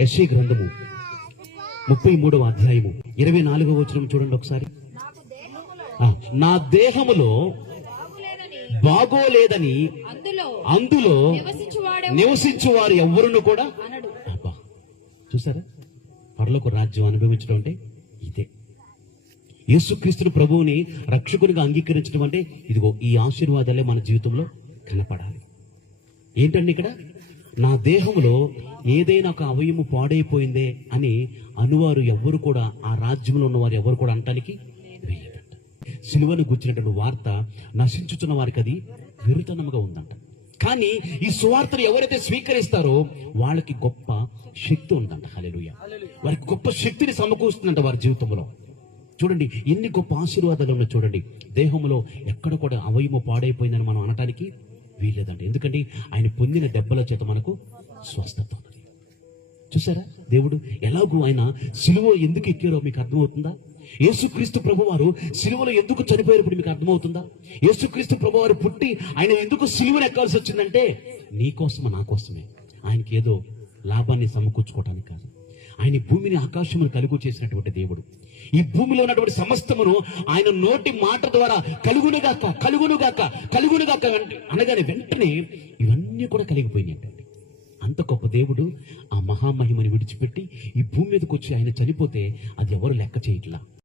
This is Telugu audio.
యెషయా గ్రంథము 33వ అధ్యాయము 24వ వచనం చూడండి ఒకసారి. నా దేహములో బాగోలేదని అందులో నివసించు వారు ఎవరును కూడా అబ్బా, చూసారా? పరలోక రాజ్యం అనుభవించడం అంటే ఇదే. యేసుక్రీస్తుని ప్రభువుని రక్షకునిగా అంగీకరించడం అంటే ఇదిగో ఈ ఆశీర్వాదాలే మన జీవితంలో కనపడాలి. ఏంటండి ఇక్కడ? నా దేహంలో ఏదైనా ఒక అవయము పాడైపోయిందే అని అనువారు ఎవరు కూడా, ఆ రాజ్యంలో ఉన్నవారు ఎవరు కూడా అనటానికి వేయడంట. సిలువను గుర్చినటువంటి వార్త నశించుతున్న వారికి అది వెరుతనముగా ఉందంట. కానీ ఈ సువార్తను ఎవరైతే స్వీకరిస్తారో వాళ్ళకి గొప్ప శక్తి ఉందంట. హల్లెలూయా. వారికి గొప్ప శక్తిని సమకూరుస్తుందంట వారి జీవితంలో. చూడండి ఎన్ని గొప్ప ఆశీర్వాదాలు ఉన్నాయి. చూడండి, దేహంలో ఎక్కడ కూడా అవయము పాడైపోయిందని మనం అనటానికి వీల్లేదంట. ఎందుకంటే ఆయన పొందిన దెబ్బల చేత మనకు స్వస్థత ఉన్నది. చూసారా? దేవుడు ఎలాగూ ఆయన సిలువ ఎందుకు ఎక్కారో మీకు అర్థమవుతుందా? యేసుక్రీస్తు ప్రభువారు సిలువలో ఎందుకు చనిపోయినప్పుడు మీకు అర్థమవుతుందా? యేసుక్రీస్తు ప్రభువారు పుట్టి ఆయన ఎందుకు సిలువను ఎక్కాల్సి వచ్చిందంటే నీ కోసమా, నా కోసమే. ఆయనకి ఏదో లాభాన్ని సమకూర్చుకోవటానికి కాదు. ఆయన భూమిని ఆకాశమును కలుగు చేసినటువంటి దేవుడు. ఈ భూమిలో ఉన్నటువంటి సమస్తమును ఆయన నోటి మాట ద్వారా కలుగునుగాక కలుగునుగాక కలుగునుగాక అనగానే వెంటనే ఇవన్నీ కూడా కలిగిపోయినాయండి. అంత గొప్ప దేవుడు ఆ మహామహిమని విడిచిపెట్టి ఈ భూమి మీదకి వచ్చి ఆయన చనిపోతే అది ఎవరు లెక్క చేయట్లా.